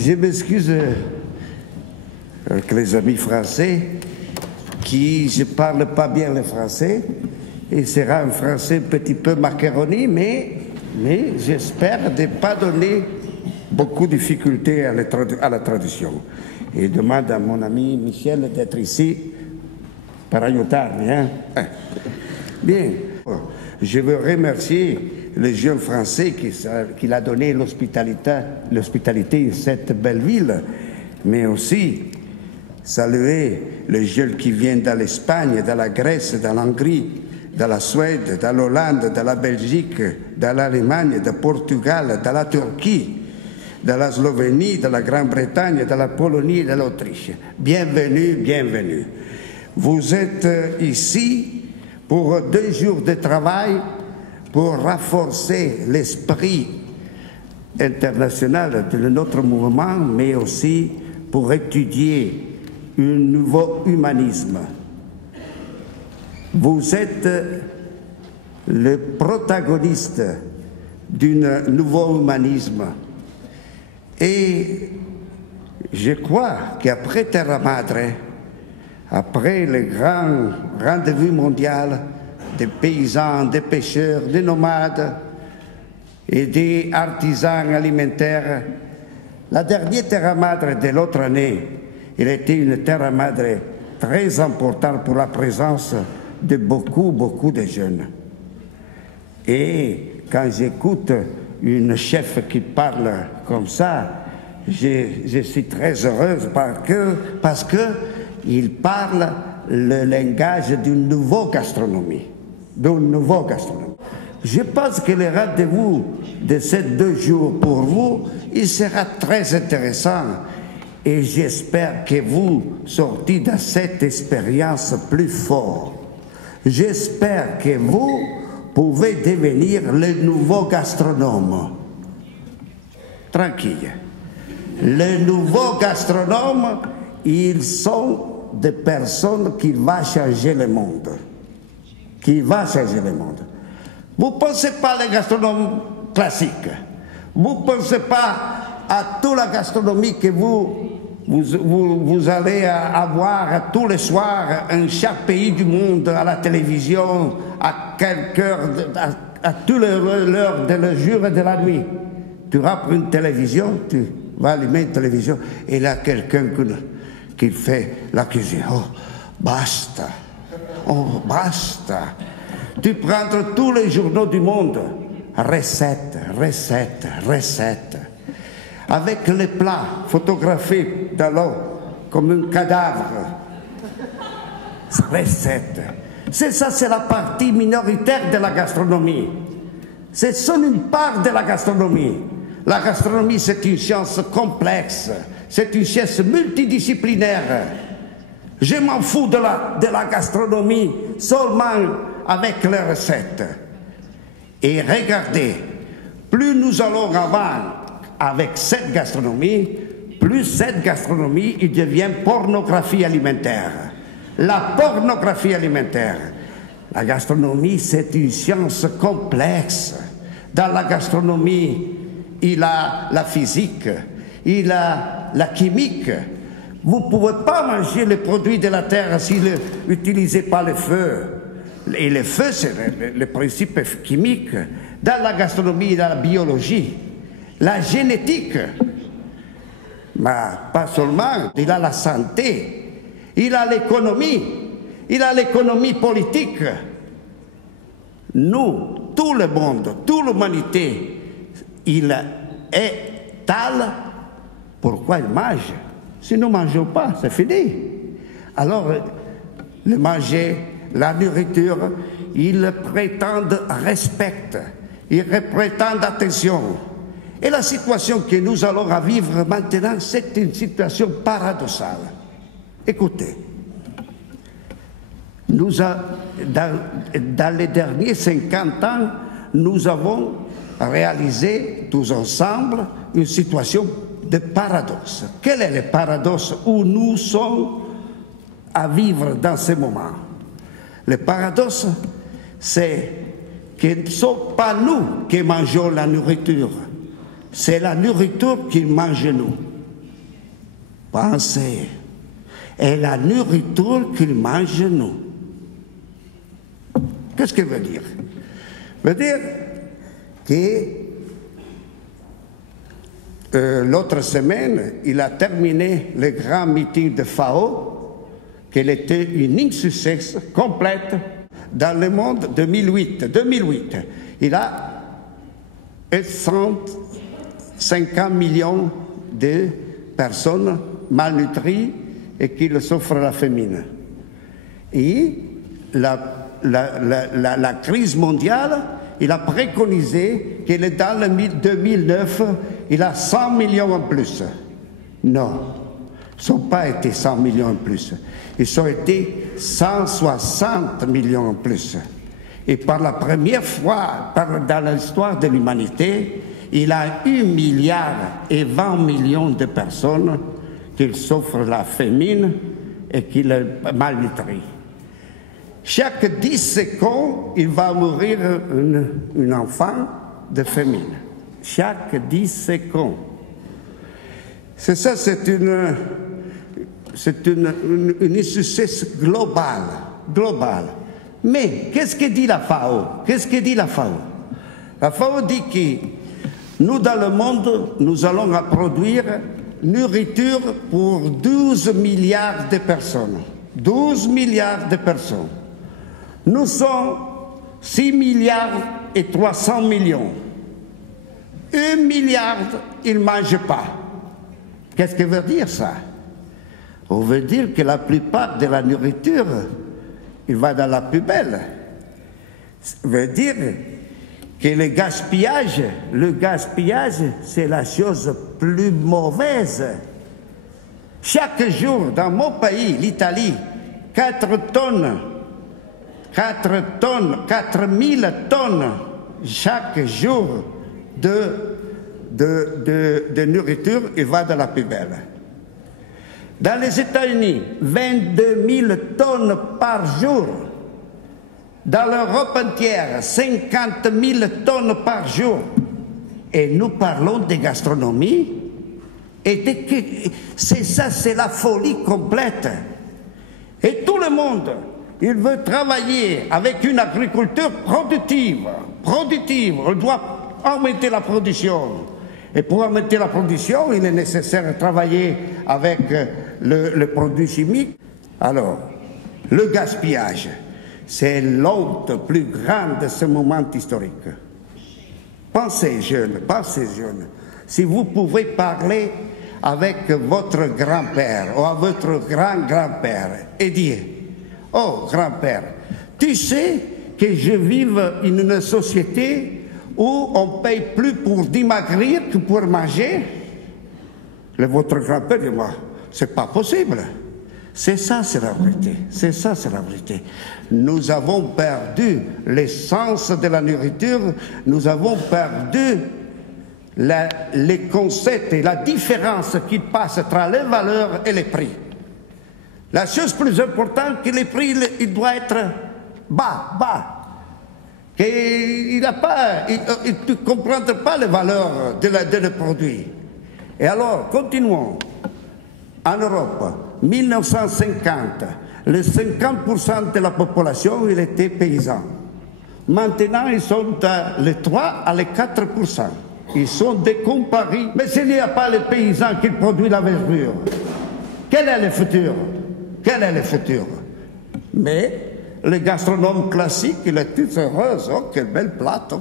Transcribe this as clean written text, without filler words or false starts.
Je m'excuse avec les amis français qui je parle pas bien le français. Il sera un français un petit peu macaroni, mais j'espère ne pas donner beaucoup de difficultés à la traduction. Et demande à mon ami Michel d'être ici pour aiutarmi. Hein? Bien, je veux remercier le jeune français qui a donné l'hospitalité à cette belle ville, mais aussi saluer les jeunes qui viennent de l'Espagne, de la Grèce, de l'Hongrie, de la Suède, de l'Hollande, de la Belgique, de l'Allemagne, de Portugal, de la Turquie, de la Slovénie, de la Grande-Bretagne, de la Pologne et de l'Autriche. Bienvenue, bienvenue. Vous êtes ici pour 2 jours de travail pour renforcer l'esprit international de notre mouvement, mais aussi pour étudier un nouveau humanisme. Vous êtes le protagoniste d'un nouveau humanisme. Et je crois qu'après Terra Madre, après le grand rendez-vous mondial des paysans, des pêcheurs, des nomades et des artisans alimentaires, la dernière Terra Madre de l'autre année, elle était une Terra Madre très importante pour la présence de beaucoup de jeunes. Et quand j'écoute une chef qui parle comme ça, je suis très heureuse parce que il parle le langage d'une nouvelle gastronomie. Je pense que le rendez-vous de ces 2 jours pour vous, il sera très intéressant et j'espère que vous sortez de cette expérience plus fort. J'espère que vous pouvez devenir le nouveau gastronome. Tranquille. Les nouveaux gastronomes, ils sont des personnes qui vont changer le monde. Vous ne pensez pas les gastronomes classiques. Vous ne pensez pas à toute la gastronomie que vous allez avoir tous les soirs en chaque pays du monde, à la télévision, à quelque heure, à toutes les heures de le jour et de la nuit. Tu rentres une télévision, tu vas allumer une télévision, et là quelqu'un qui fait la cuisine. Oh, basta. Oh, basta. Tu prends tous les journaux du monde, recettes, avec les plats photographiés dans l'eau, comme un cadavre. Recettes. C'est ça, c'est la partie minoritaire de la gastronomie. C'est seulement une part de la gastronomie. La gastronomie, c'est une science complexe. C'est une science multidisciplinaire. Je m'en fous de la gastronomie seulement avec les recettes. Et regardez, plus nous allons avant avec cette gastronomie, plus cette gastronomie il devient pornographie alimentaire. La pornographie alimentaire. La gastronomie, c'est une science complexe. Dans la gastronomie, il a la physique, il a la chimique. Vous ne pouvez pas manger les produits de la terre si vous n'utilisez pas le feu. Et le feu, c'est le principe chimique. Dans la gastronomie, il y a la biologie, la génétique. Mais pas seulement, il a la santé, il a l'économie politique. Nous, tout le monde, toute l'humanité, il est tal. Pourquoi il mange? Si nous ne mangeons pas, c'est fini. Alors, le manger, la nourriture, ils prétendent respect, ils prétendent attention. Et la situation que nous allons vivre maintenant, c'est une situation paradoxale. Écoutez, dans les derniers 50 ans, nous avons réalisé tous ensemble une situation de paradoxe. Quel est le paradoxe où nous sommes à vivre dans ce moment? Le paradoxe, c'est que ce ne sont pas nous qui mangeons la nourriture, c'est la nourriture qui mange nous. Pensez. Et la nourriture qu'ils mangent, nous. Qu'est-ce que veut dire? Veut dire que l'autre semaine, il a terminé le grand meeting de FAO, qu'il était un insuccès complet dans le monde 2008. Il a 150 millions de personnes malnutries et qui souffrent la famine. Et la crise mondiale, il a préconisé que dans le 2009, il a 100 millions en plus. Non, ils n'ont pas été 100 millions en plus. Ils ont été 160 millions en plus. Et par la première fois dans l'histoire de l'humanité, il a 1 milliard et 20 millions de personnes qui souffrent la famine et qui le malnutrit. Chaque 10 secondes, il va mourir un enfant de famine. Chaque 10 secondes. C'est ça, c'est une insuccès global. Mais qu'est-ce que dit la FAO? La FAO dit que nous, dans le monde, nous allons produire nourriture pour 12 milliards de personnes. 12 milliards de personnes. Nous sommes 6 milliards et 300 millions. 1 milliard, ils ne mangent pas. Qu'est-ce que veut dire ça? On veut dire que la plupart de la nourriture, il va dans la poubelle. Ça veut dire que le gaspillage, c'est la chose plus mauvaise. Chaque jour, dans mon pays, l'Italie, 4000 tonnes chaque jour de nourriture, il va dans la poubelle. Dans les États-Unis, 22 000 tonnes par jour. Dans l'Europe entière, 50 000 tonnes par jour. Et nous parlons de gastronomie. Et c'est ça, c'est la folie complète. Et tout le monde, il veut travailler avec une agriculture productive. On doit augmenter la production. Et pour augmenter la production, il est nécessaire de travailler avec le produit chimique. Alors, le gaspillage, c'est l'honte plus grande de ce moment historique. Pensez, jeunes, si vous pouvez parler avec votre grand-père ou avec votre grand-grand-père et dire « Oh, grand-père, tu sais que je vis dans une société où on paye plus pour démaigrir que pour manger ?» Votre grand-père dit « C'est pas possible. » C'est ça, c'est la vérité. Nous avons perdu l'essence de la nourriture, nous avons perdu les concepts et la différence qui passe entre les valeurs et les prix. La chose plus importante, c'est que les prix, il doit être bas. Il ne comprend pas les valeurs de produit. Et alors, continuons. En Europe, 1950, les 50% de la population, il était paysan. Maintenant, ils sont les 3 à les 4%. Ils sont décomparés. Mais s'il n'y a pas les paysans qui produisent la verdure, quel est le futur? Mais le gastronome classique, il est tout heureux. Oh, quel bel plat. Oh,